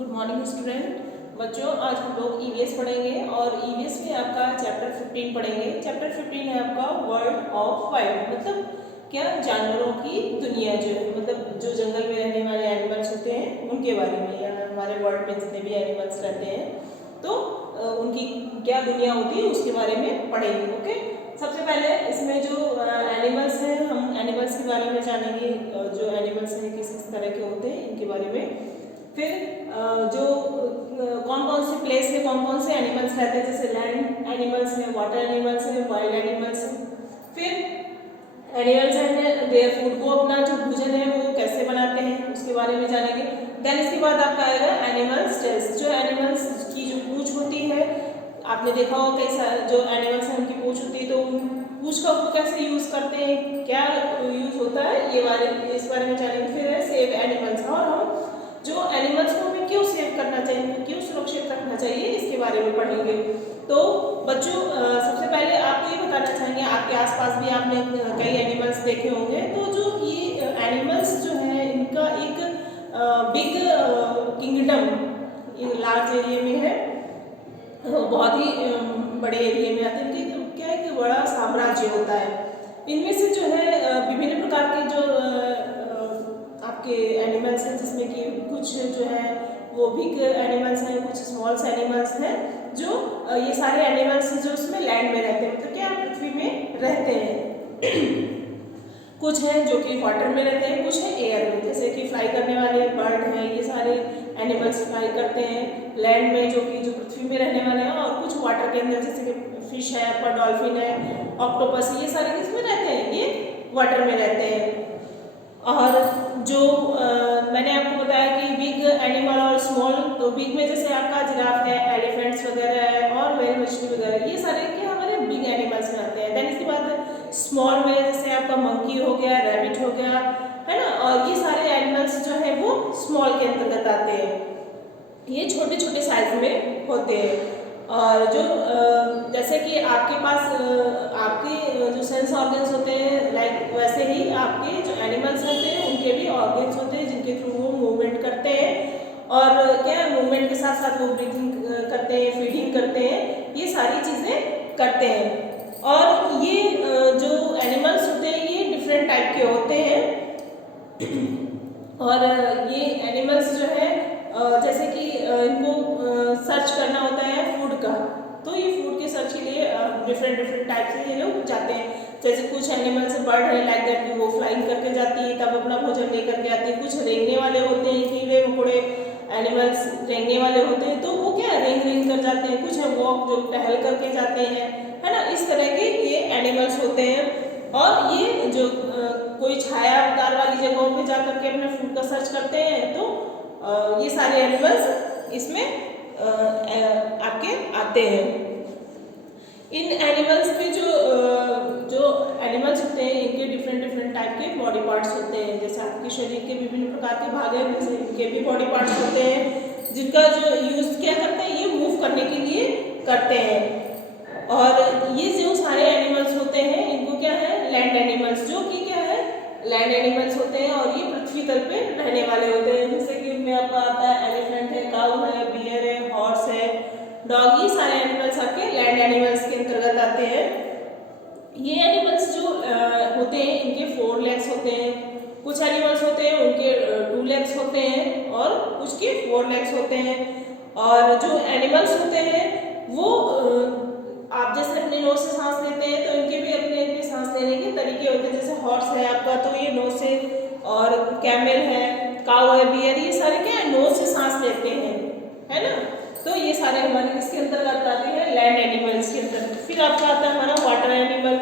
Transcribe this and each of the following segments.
Good morning student. बच्चों, आज हम लोग ईवीएस पढ़ेंगे और ईवीएस में आपका चैप्टर 15 पढ़ेंगे। चैप्टर 15 है आपका वर्ल्ड ऑफ वाइल्ड, मतलब क्या, जानवरों की दुनिया, जो है मतलब जो जंगल में रहने वाले एनिमल्स होते हैं उनके बारे में, या हमारे वर्ल्ड में जितने भी एनिमल्स रहते हैं तो उनकी क्या दुनिया होती है उसके बारे में पढ़ेंगे। ओके, सबसे पहले इसमें जो एनिमल्स हैं, हम एनिमल्स के बारे में जानेंगे। जो एनिमल्स हैं किस किस तरह के होते हैं इनके बारे में। फिर जो कौन कौन से प्लेस में कौन कौन से एनिमल्स रहते हैं, जैसे लैंड एनिमल्स हैं, वाटर एनिमल्स हैं, वाइल्ड एनिमल्स हैं। फिर एनिमल्स हैं देयर फूड को, अपना जो भोजन है वो कैसे बनाते हैं उसके बारे में जानेंगे। देन इसके बाद आपका आएगा एनिमल्स टेल्स। जो एनिमल्स की जो पूंछ होती है, आपने देखा होगा कई सारे जो एनिमल्स हैं उनकी पूंछ होती है, तो उन पूंछ का कैसे यूज करते हैं, क्या यूज होता है, इस बारे में जानेंगे। फिर है सेव एनिमल्स, और हम जो एनिमल्स को हमें क्यों सेव करना चाहिए, क्यों सुरक्षित रखना चाहिए, इसके बारे में पढ़ेंगे। तो बच्चों, सबसे पहले आपको ये बताना चाहेंगे, आपके आसपास भी आपने कई एनिमल्स देखे होंगे, तो जो ये एनिमल्स जो हैं इनका एक बिग किंगडम लार्ज एरिया में है, बहुत ही बड़े एरिया में आते हैं। इनके क्या एक बड़ा साम्राज्य होता है। इनमें से जो है विभिन्न प्रकार के जो आपके एनिमल्स हैं, जिसमें कि कुछ जो है वो बिग एनिमल्स हैं, कुछ स्मॉल्स एनिमल्स हैं। जो ये सारे एनिमल्स जो उसमें लैंड में रहते हैं, मतलब क्या पृथ्वी में रहते हैं। कुछ हैं जो कि वाटर में रहते हैं, कुछ है एयर में, जैसे कि फ्लाई करने वाले बर्ड हैं, ये सारे एनिमल्स फ्लाई करते हैं लैंड में, जो पृथ्वी में रहने वाले हैं। और कुछ वाटर के अंदर, जैसे कि फिश है, आपका डॉल्फिन है, ऑक्टोपस, ये सारे किसमें रहते हैं, ये वाटर में रहते हैं। और जो मैंने आपको बताया कि बिग एनिमल और स्मॉल, तो बिग में जैसे आपका जिराफ है, एलिफेंट्स वगैरह है, और व्हेल मछली वगैरह, ये सारे क्या हमारे बिग एनिमल्स में आते हैं। देन इसके बाद स्मॉल में जैसे आपका मंकी हो गया, रैबिट हो गया, है ना, और ये सारे एनिमल्स जो है वो स्मॉल के अंतर्गत आते हैं। ये छोटे छोटे साइज में होते हैं। और जो जैसे कि आपके पास आपके जो सेंस ऑर्गन्स होते हैं, लाइक वैसे ही आपके जो एनिमल्स होते हैं उनके भी ऑर्गन्स होते हैं, जिनके थ्रू वो मूवमेंट करते हैं। और क्या मूवमेंट के साथ साथ वो ब्रीथिंग करते हैं, फीडिंग करते हैं, ये सारी चीज़ें करते हैं। और ये जो एनिमल्स होते हैं ये डिफरेंट टाइप के होते हैं। और ये एनिमल्स जो है जैसे कि इनको सर्च करना होता है फूड का, तो ये फूड के सर्च के लिए डिफरेंट टाइप से ये लोग जाते हैं। जैसे कुछ एनिमल्स बर्ड है लाइक दैट कि वो फ्लाइंग करके जाती है, तब अपना भोजन लेकर के आती है। कुछ रेंगने वाले होते हैं, कीड़े मकोड़े एनिमल्स रेंगने वाले होते हैं, तो वो क्या रेंग कर जाते हैं। कुछ है वॉक, जो टहल करके जाते हैं, है ना, इस तरह के ये एनिमल्स होते हैं। और ये जो कोई छायादार वाली जगहों पे जा करके अपने फूड का सर्च करते हैं, तो ये सारे एनिमल्स इसमें आपके आते हैं। इन एनिमल्स में जो एनिमल्स होते हैं इनके डिफरेंट टाइप के बॉडी पार्ट्स होते हैं। जैसे आपके शरीर के विभिन्न प्रकार के भाग हैं, वैसे इनके भी बॉडी पार्ट्स होते हैं, जिनका जो यूज क्या करते हैं, ये मूव करने के लिए करते हैं। और ये जो सारे एनिमल्स होते हैं इनको क्या है, लैंड एनिमल्स, जो कि क्या है, लैंड एनिमल्स होते हैं, और ये पृथ्वी तल पे रहने वाले होते हैं। जैसे कि उनमें आपका आता है एलिफेंट है, काऊ है, बियर है, हॉर्स है, डॉग, ये सारे एनिमल्स आपके लैंड एनिमल्स के अंतर्गत आते हैं। ये एनिमल्स जो होते हैं इनके 4 लेग्स होते हैं। कुछ एनिमल्स होते हैं उनके 2 लेग्स होते हैं, और कुछ के 4 लेग्स होते हैं। और जो एनिमल्स होते हैं वो आप जैसे अपने नोज से सांस लेते हैं, तो इनके भी अपने अपने सांस लेने के तरीके होते हैं। जैसे हॉर्स है आपका, तो ये नोज से, और कैमल है, काऊ है, बियर, ये सारे क्या है, नोज से सांस लेते हैं, है ना। तो ये सारे हमारे किसके अंतर्गत आते हैं, लैंड एनिमल्स के अंतर्गत। फिर आपका आता है हमारा वाटर एनिमल।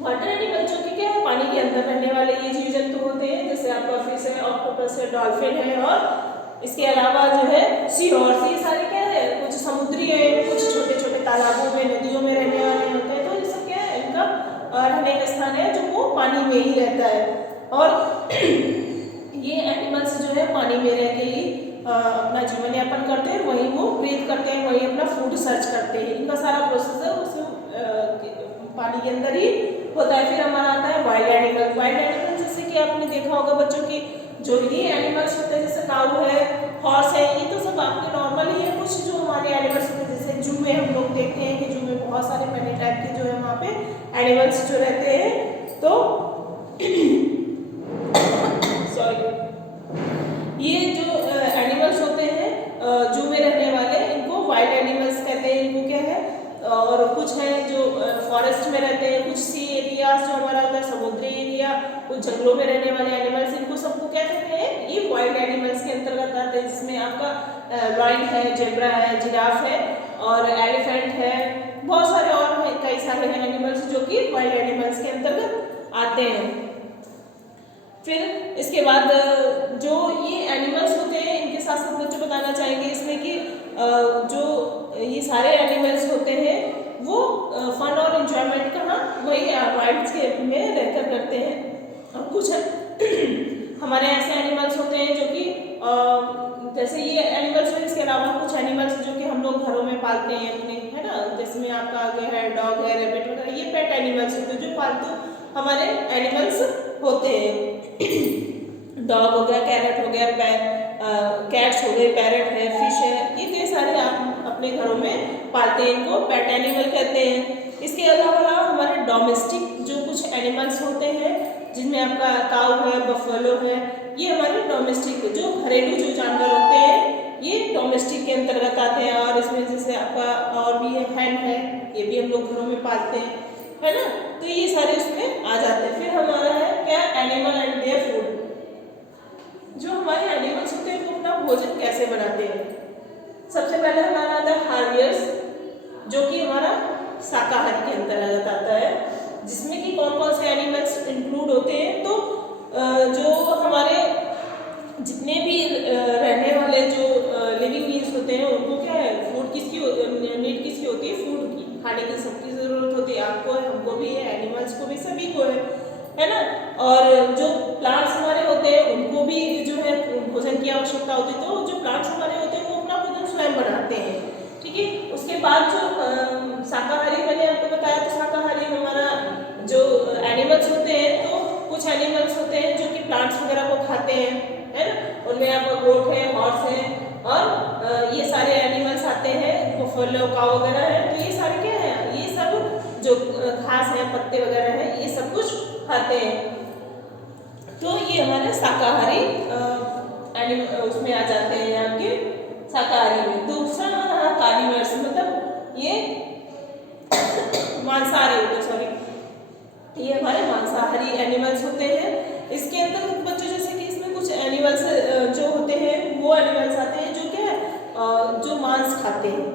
वाटर एनिमल जो कि क्या है, पानी के अंदर रहने वाले ये जीव जंतु होते हैं। जैसे आपका फिश है, ऑक्टोपस है, डॉल्फिन है, और इसके अलावा जो है सी हॉर्स, ये सारे क्या है, कुछ समुद्री है, कुछ छोटे छोटे तालाबों में, नदियों में रहने वाले होते हैं। तो ये सब क्या है, इनका रहने का स्थान है जो वो पानी में ही रहता है। और ये एनिमल्स जो है पानी में रह के ही अपना जीवन यापन करते हैं, वहीं वो ब्रीथ करते हैं, वहीं अपना फूड सर्च करते हैं। इनका सारा प्रोसेसर उस पानी के अंदर ही होता है। फिर हमारा आता है वाइल्ड एनिमल। वाइल्ड एनिमल जैसे कि आपने देखा होगा बच्चों की जो ये एनिमल्स होते हैं जैसे काऊ है, हॉर्स है, ये तो सब आपके नॉर्मल ही है। कुछ जो हमारे एनिमल्स होते हैं जैसे जू में हम लोग देखते हैं कि जू में बहुत सारे मैनी टाइप के जो है वहाँ पे एनिमल्स जो रहते हैं। तो सॉरी, ये जो एनिमल्स होते हैं जू में रहने वाले, इनको वाइल्ड एनिमल्स कहते हैं। इनको क्या है, और कुछ है जो फॉरेस्ट में रहते हैं, कुछ सी एरियाज जो हमारा होता है समुद्री एरिया, कुछ जंगलों में रहने वाले एनिमल्स, इनको सबको क्या कहते हैं, ये वाइल्ड एनिमल्स के अंतर्गत आते हैं। जिसमें आपका लायन है, जेब्रा है, जिराफ है और एलिफेंट है, बहुत सारे और कई सारे हैं एनिमल्स जो कि वाइल्ड एनिमल्स के अंतर्गत आते हैं। फिर इसके बाद जो ये एनिमल्स होते हैं, इनके साथ साथ बच्चों बताना चाहेंगे इसमें कि जो ये सारे एनिमल्स होते हैं वो फन और एंजॉयमेंट कहाँ, वही वाइल्ड के में रहकर करते हैं। और कुछ हमारे ऐसे एनिमल्स होते हैं जो कि जैसे ये एनिमल्स हैं, इसके अलावा कुछ एनिमल्स जो कि हम लोग घरों में पालते हैं अपने, है ना, जिसमें आपका आगे है डॉग है, रैबिट वगैरह, ये पेट एनिमल्स होते हैं जो पालतू हमारे एनिमल्स होते हैं। डॉग हो गया, कैरेट हो गया, कैट्स हो गए, पैरट है, फिश है, ये कई सारे आप अपने घरों में पालते हैं, इनको पेट एनिमल कहते हैं। इसके अलावा हमारे डोमेस्टिक जो कुछ एनिमल्स होते हैं, जिनमें आपका काऊ है, बफेलो है, ये हमारे डोमेस्टिक जो घरेलू जो जानवर होते हैं, ये डोमेस्टिक के अंतर्गत आते हैं। और इसमें जैसे आपका और भी है, हैन है, ये भी हम लोग घरों में पालते हैं, है ना, तो ये सारे उसमें आ जाते हैं। फिर हमारा है क्या, एनिमल एंड देयर फूड। जो हमारे एनिमल्स होते हैं वो अपना भोजन कैसे बनाते हैं। सबसे पहले हमारा आता है हार्बियर्स, जो कि हमारा शाकाहारी के अंतर्गत आता है, जिसमें कि कौन कौन से एनिमल्स इंक्लूड होते हैं। तो जो हमारे जितने भी रहने वाले जो लिविंग बीइंग्स होते हैं, उनको क्या है, फूड किसकी नीड किसकी होती है, फूड की, खाने की सबकी जरूरत होती है। आपको है, हमको भी है, एनिमल्स को भी, सभी को है ना। और जो प्लांट्स हमारे होते हैं उनको भी जो है भोजन की आवश्यकता होती है। तो जो प्लांट्स हमारे होते हैं वो अपना भोजन स्वयं बनाते हैं, ठीक है। उसके बाद जो शाकाहारी मैंने आपको बताया, तो शाकाहारी में हमारा जो एनिमल्स होते हैं, तो कुछ एनिमल्स होते हैं जो कि प्लांट्स वगैरह को खाते हैं, है ना। उनमें आपका गोट है, हॉर्स है, और ये सारे एनिमल्स आते हैं, बफेलो, काऊ वगैरह है। तो ये सारे क्या है, ये सब जो घास है, पत्ते वगैरह है, ये सब कुछ खाते हैं। तो ये हमारे शाकाहारी उसमें आ जाते हैं, यहाँ के शाकाहारी में। दूसरा हमारा कार्निवर्स, मतलब ये मांसाहारी होते हैं, सॉरी, ये हमारे मांसाहारी एनिमल्स होते हैं। इसके अंदर बच्चों जैसे कि इसमें कुछ एनिमल्स जो होते हैं, वो एनिमल्स आते हैं जो क्या है, जो मांस खाते हैं।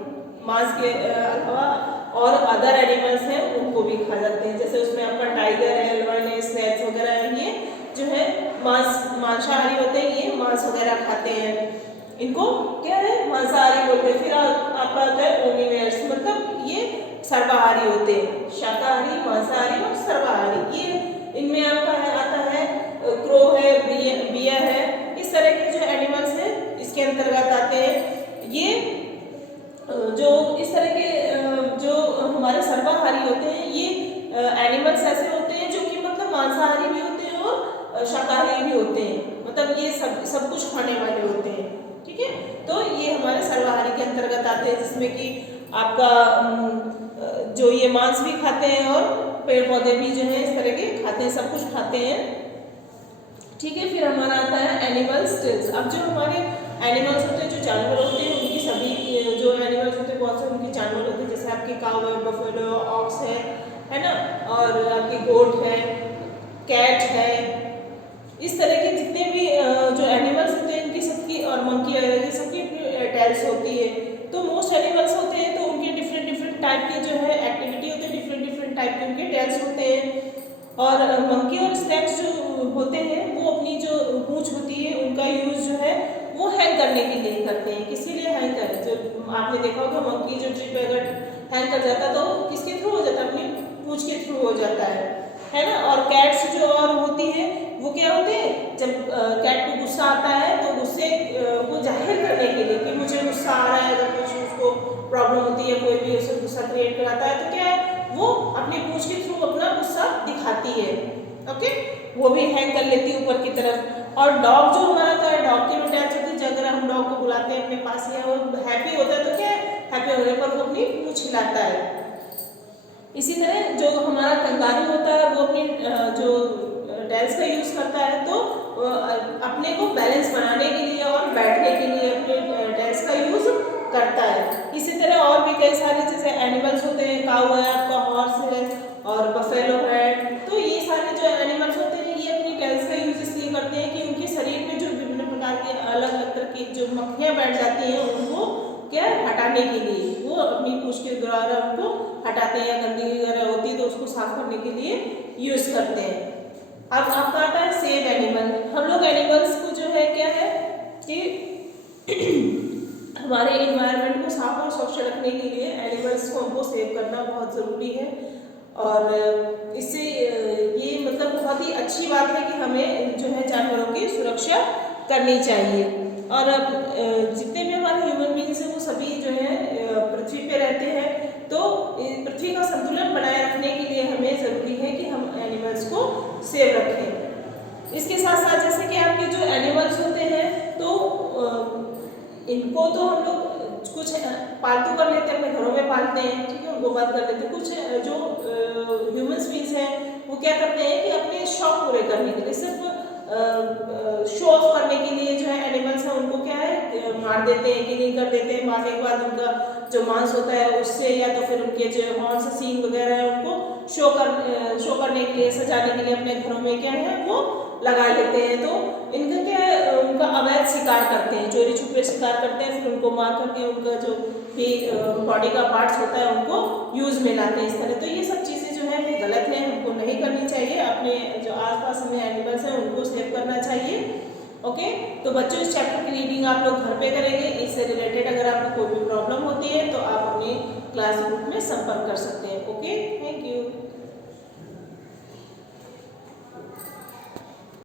मांस के अलावा और अदर एनिमल्स हैं उनको भी खा जाते हैं। जैसे उसमें आपका टाइगर है, लायन है, स्नेक्स वगैरह है, ये जो है मांसाहारी होते हैं, ये मांस वगैरह खाते हैं, इनको क्या है, मांसाहारी बोलते हैं। फिर आपका आता है ओमनिवेयर्स, मतलब ये सर्वाहारी होते हैं। शाकाहारी, मांसाहारी और सर्वाहारी, ये इनमें आपका आता है क्रो है, बियर है, इस तरह के जो एनिमल्स हैं इसके अंतर्गत आते हैं। ये जो इस तरह के जो हमारे सर्वाहारी होते हैं, ये एनिमल्स ऐसे होते हैं जो कि मतलब मांसाहारी भी होते हैं और शाकाहारी भी होते हैं, मतलब ये सब कुछ खाने वाले होते हैं, ठीक है। तो ये हमारे सर्वाहारी के अंतर्गत आते हैं, जिसमें कि आपका जो ये मांस भी खाते हैं और पेड़ पौधे भी जो है इस तरह के खाते हैं, सब कुछ खाते हैं, ठीक है। फिर हमारा आता है एनिमल्स टेल्स। अब जो हमारे एनिमल्स होते हैं, जो जानवर होते हैं, उनकी सभी जो एनिमल्स होते हैं, बहुत से उनके जानवर होते हैं, जैसे आपकी काऊ है, बफेलो, ऑक्स है ना, और आपकी गोट है, कैट है, इस तरह के जितने भी जो एनिमल्स होते हैं, इनकी सबकी, और मंकी वगैरह की सबकी टेल्स होती है। तो मोस्ट एनिमल्स होते हैं तो उनके डिफरेंट डिफरेंट टाइप के जो है एक्टिविटी होते हैं, डिफरेंट डिफरेंट टाइप के उनके टेल्स होते हैं। और मंकी और स्नेक्स जो होते हैं, वो अपनी जो पूंछ होती है उनका यूज जो है वो हैंग करने के लिए करते हैं। किसके लिए हैंग करते हैं, जो आपने देखा होगा मंकी जो ट्री पे अगर हैंग कर जाता तो किसके थ्रू हो जाता है, अपनी पूंछ के थ्रू हो जाता है ना। और कैट्स जो और होती है वो क्या होते हैं, जब कैट को गुस्सा आता है तो गुस्से को जाहिर करने के लिए कि मुझे गुस्सा आ रहा है, अगर कुछ उसको प्रॉब्लम होती है, कोई भी उसे गुस्सा क्रिएट कराता है, तो क्या है, वो अपनी पूंछ के थ्रू अपना गुस्सा दिखाती है, ओके। वो भी हैंग कर लेती है ऊपर की तरफ। और डॉग जो हमारा होता है, डॉग की भी टैच होती है। अगर हम डॉग को बुलाते हैं अपने पास या वो हैप्पी होता है तो क्या है, हैप्पी होने पर वो अपनी पूंछ हिलाता है। इसी तरह जो हमारा कंगारू होता है वो अपनी जो टेल्स का यूज करता है तो अपने को बैलेंस बनाने के लिए और बैठने के लिए अपने टेल्स का यूज करता है। इसी तरह और भी कई सारे जैसे एनिमल्स होते हैं, काऊ है आपका, हॉर्स है और बफेलो है। तो ये सारे जो एनिमल्स होते हैं ये अपनी टेल्स का यूज इसलिए करते हैं कि उनके शरीर में जो विभिन्न प्रकार के अलग अलग तरह की जो मक्खियां बैठ जाती हैं उनको क्या हटाने के लिए वो अपनी पूंछ के द्वारा उनको हटाते हैं, या गंदगी वगैरह होती है तो उसको साफ करने के लिए यूज करते हैं। अब आपका आता है सेव एनिमल। हम लोग एनिमल्स को जो है क्या है कि हमारे इन्वायरमेंट को साफ और स्वच्छ रखने के लिए एनिमल्स को हमको सेव करना बहुत ज़रूरी है। और इससे ये मतलब बहुत ही अच्छी बात है कि हमें जो है जानवरों की सुरक्षा करनी चाहिए। और जितने भी हमारे ह्यूमन बींग्स हैं वो सभी जो है पृथ्वी पे रहते हैं, तो पृथ्वी का संतुलन बनाए रखने के लिए हमें ज़रूरी है कि हम एनिमल्स को सेव रखें। इसके साथ साथ जैसे कि आपके जो एनिमल्स होते हैं तो इनको तो हम लोग कुछ पालतू कर लेते हैं, अपने घरों में पालते हैं, ठीक है, उनको बंद कर लेते हैं। कुछ जो ह्यूमन बींग्स हैं वो क्या करते हैं कि अपने शौक पूरे करने के लिए, सिर्फ शो ऑफ करने के लिए जो है एनिमल्स हैं उनको क्या है मार देते हैं, किलिंग कर देते हैं। मारने के बाद उनका जो मांस होता है उससे या तो फिर उनके जो हॉर्न्स सींग वगैरह है उनको शो करने के लिए, सजाने के लिए अपने घरों में क्या है वो लगा लेते हैं। तो इनका क्या है उनका अवैध शिकार करते हैं, चोरी छुपे शिकार करते हैं, फिर उनको मार करके उनका जो भी बॉडी का पार्ट्स होता है उनको यूज में लाते हैं इस तरह। तो ये सब चीज़ें जो है वो गलत है, हमको नहीं करनी चाहिए। अपने जो आसपास में एनिमल्स हैं उनको सेव करना चाहिए। ओके, तो बच्चों इस चैप्टर की रीडिंग आप लोग घर पे करेंगे। इससे रिलेटेड अगर आपको कोई भी प्रॉब्लम होती है तो आप अपने क्लास ग्रुप में संपर्क कर सकते हैं। Okay, thank you.